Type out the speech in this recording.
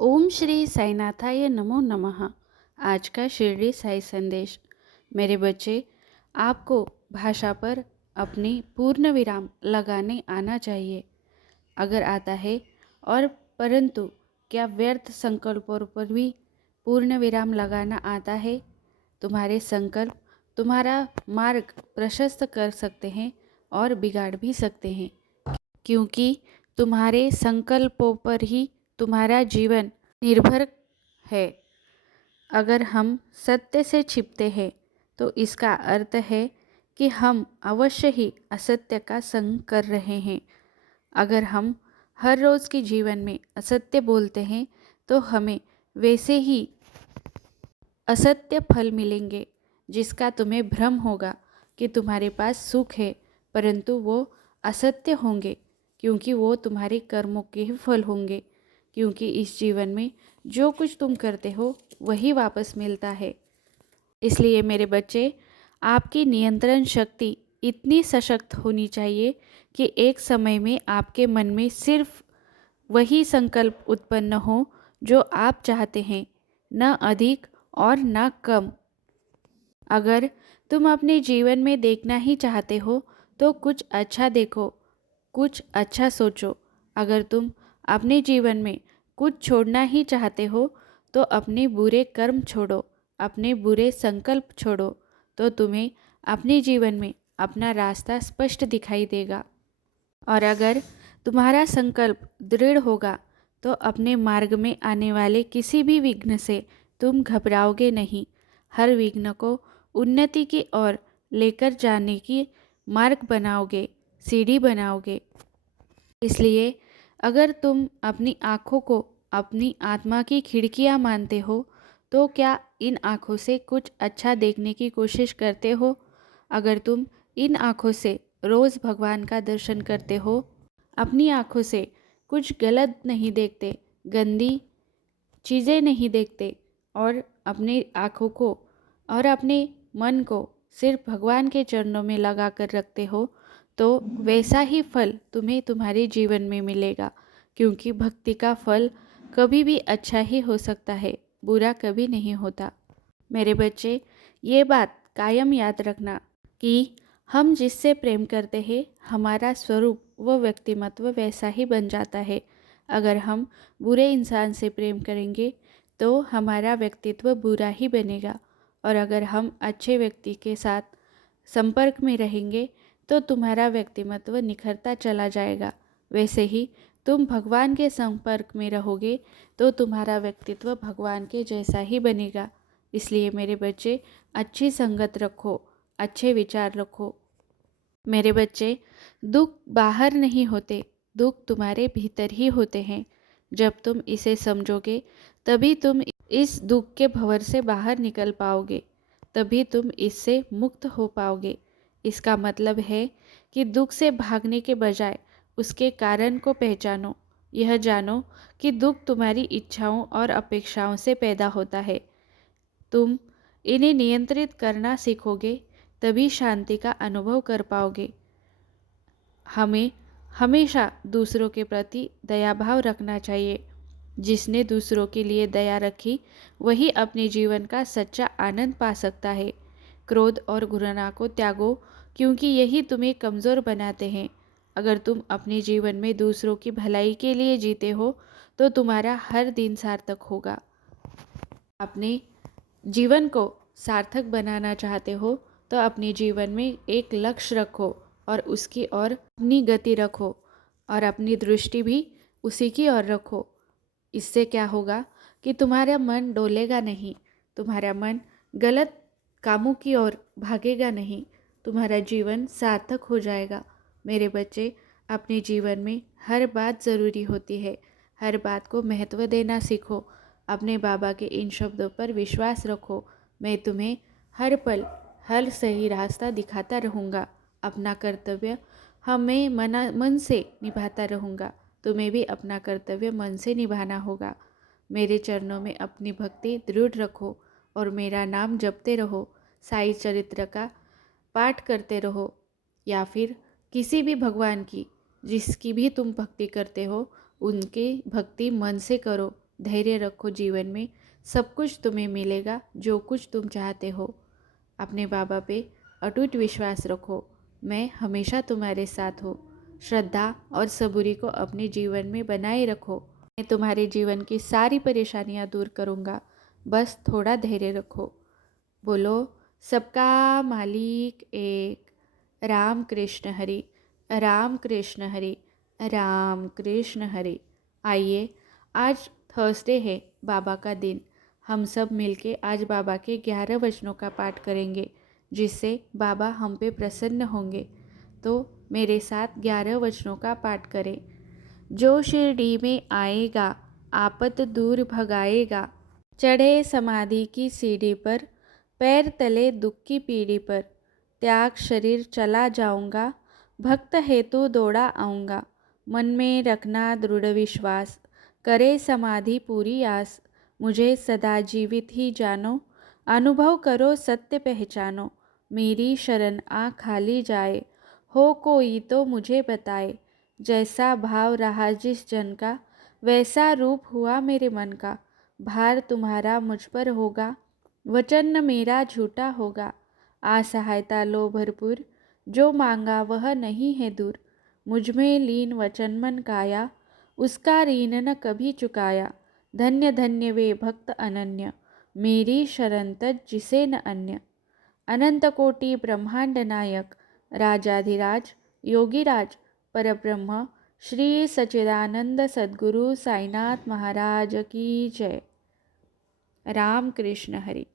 ओम श्री साईनाथाय नमो नमः। आज का शिरडी साई संदेश। मेरे बच्चे, आपको भाषा पर अपनी पूर्ण विराम लगाने आना चाहिए। अगर आता है और परंतु क्या व्यर्थ संकल्पों पर भी पूर्ण विराम लगाना आता है? तुम्हारे संकल्प तुम्हारा मार्ग प्रशस्त कर सकते हैं और बिगाड़ भी सकते हैं, क्योंकि तुम्हारे संकल्पों पर ही तुम्हारा जीवन निर्भर है। अगर हम सत्य से छिपते हैं तो इसका अर्थ है कि हम अवश्य ही असत्य का संग कर रहे हैं। अगर हम हर रोज़ के जीवन में असत्य बोलते हैं तो हमें वैसे ही असत्य फल मिलेंगे, जिसका तुम्हें भ्रम होगा कि तुम्हारे पास सुख है, परंतु वो असत्य होंगे, क्योंकि वो तुम्हारे कर्मों के ही फल होंगे। क्योंकि इस जीवन में जो कुछ तुम करते हो वही वापस मिलता है। इसलिए मेरे बच्चे, आपकी नियंत्रण शक्ति इतनी सशक्त होनी चाहिए कि एक समय में आपके मन में सिर्फ वही संकल्प उत्पन्न हो जो आप चाहते हैं, न अधिक और न कम। अगर तुम अपने जीवन में देखना ही चाहते हो तो कुछ अच्छा देखो, कुछ अच्छा सोचो। अगर तुम अपने जीवन में कुछ छोड़ना ही चाहते हो तो अपने बुरे कर्म छोड़ो, अपने बुरे संकल्प छोड़ो, तो तुम्हें अपने जीवन में अपना रास्ता स्पष्ट दिखाई देगा। और अगर तुम्हारा संकल्प दृढ़ होगा तो अपने मार्ग में आने वाले किसी भी विघ्न से तुम घबराओगे नहीं। हर विघ्न को उन्नति की ओर लेकर जाने की मार्ग बनाओगे, सीढ़ी बनाओगे। इसलिए अगर तुम अपनी आँखों को अपनी आत्मा की खिड़कियाँ मानते हो तो क्या इन आँखों से कुछ अच्छा देखने की कोशिश करते हो? अगर तुम इन आँखों से रोज़ भगवान का दर्शन करते हो, अपनी आँखों से कुछ गलत नहीं देखते, गंदी चीज़ें नहीं देखते, और अपने आँखों को और अपने मन को सिर्फ भगवान के चरणों में लगा कर रखते हो, तो वैसा ही फल तुम्हें तुम्हारे जीवन में मिलेगा। क्योंकि भक्ति का फल कभी भी अच्छा ही हो सकता है, बुरा कभी नहीं होता। मेरे बच्चे, ये बात कायम याद रखना कि हम जिससे प्रेम करते हैं, हमारा स्वरूप व व्यक्तिमत्व वैसा ही बन जाता है। अगर हम बुरे इंसान से प्रेम करेंगे तो हमारा व्यक्तित्व बुरा ही बनेगा, और अगर हम अच्छे व्यक्ति के साथ संपर्क में रहेंगे तो तुम्हारा व्यक्तिमत्व निखरता चला जाएगा। वैसे ही तुम भगवान के संपर्क में रहोगे तो तुम्हारा व्यक्तित्व भगवान के जैसा ही बनेगा। इसलिए मेरे बच्चे, अच्छी संगत रखो, अच्छे विचार रखो। मेरे बच्चे, दुख बाहर नहीं होते, दुख तुम्हारे भीतर ही होते हैं। जब तुम इसे समझोगे तभी तुम इस दुख के भंवर से बाहर निकल पाओगे, तभी तुम इससे मुक्त हो पाओगे। इसका मतलब है कि दुख से भागने के बजाय उसके कारण को पहचानो। यह जानो कि दुख तुम्हारी इच्छाओं और अपेक्षाओं से पैदा होता है। तुम इन्हें नियंत्रित करना सीखोगे तभी शांति का अनुभव कर पाओगे। हमें हमेशा दूसरों के प्रति दया भाव रखना चाहिए। जिसने दूसरों के लिए दया रखी वही अपने जीवन का सच्चा आनंद पा सकता है। क्रोध और घृणा को त्यागो, क्योंकि यही तुम्हें कमज़ोर बनाते हैं। अगर तुम अपने जीवन में दूसरों की भलाई के लिए जीते हो तो तुम्हारा हर दिन सार्थक होगा। अपने जीवन को सार्थक बनाना चाहते हो तो अपने जीवन में एक लक्ष्य रखो और उसकी ओर अपनी गति रखो, और अपनी दृष्टि भी उसी की ओर रखो। इससे क्या होगा कि तुम्हारा मन डोलेगा नहीं, तुम्हारा मन गलत कामों की ओर भागेगा नहीं, तुम्हारा जीवन सार्थक हो जाएगा। मेरे बच्चे, अपने जीवन में हर बात ज़रूरी होती है, हर बात को महत्व देना सीखो। अपने बाबा के इन शब्दों पर विश्वास रखो। मैं तुम्हें हर पल हर सही रास्ता दिखाता रहूँगा। अपना कर्तव्य हमें मन से निभाता रहूँगा। तुम्हें भी अपना कर्तव्य मन से निभाना होगा। मेरे चरणों में अपनी भक्ति दृढ़ रखो और मेरा नाम जपते रहो। साई चरित्र का पाठ करते रहो, या फिर किसी भी भगवान की जिसकी भी तुम भक्ति करते हो उनकी भक्ति मन से करो। धैर्य रखो, जीवन में सब कुछ तुम्हें मिलेगा जो कुछ तुम चाहते हो। अपने बाबा पे अटूट विश्वास रखो, मैं हमेशा तुम्हारे साथ हूँ। श्रद्धा और सबूरी को अपने जीवन में बनाए रखो, मैं तुम्हारे जीवन की सारी परेशानियाँ दूर करूँगा, बस थोड़ा धैर्य रखो। बोलो सबका मालिक एक। राम कृष्ण हरि, राम कृष्ण हरि, राम कृष्ण हरि। आइए, आज थर्सडे है, बाबा का दिन। हम सब मिलके आज बाबा के 11 वचनों का पाठ करेंगे, जिससे बाबा हम पे प्रसन्न होंगे। तो मेरे साथ 11 वचनों का पाठ करें। जो शिरडी में आएगा, आपत दूर भगाएगा। चढ़े समाधि की सीढ़ी पर, पैर तले दुख की पीढ़ी पर। त्याग शरीर चला जाऊंगा, भक्त हेतु दौड़ा आऊँगा। मन में रखना दृढ़ विश्वास, करे समाधि पूरी आस। मुझे सदा जीवित ही जानो, अनुभव करो सत्य पहचानो। मेरी शरण आ खाली जाए, हो कोई तो मुझे बताए। जैसा भाव रहा जिस जन का, वैसा रूप हुआ मेरे मन का। भार तुम्हारा मुझ पर होगा, वचन मेरा झूठा होगा। असहायता लो भरपूर, जो मांगा वह नहीं है दूर। मुझ में लीन वचन मन काया, उसका ऋण न कभी चुकाया। धन्य धन्य वे भक्त अनन्य, मेरी शरण तज जिसे न अन्य। अनंत कोटि ब्रह्मांड नायक, राजाधिराज योगीराज परब्रह्म श्री सच्चिदानंद सद्गुरु साईनाथ महाराज की जय। राम कृष्ण हरि।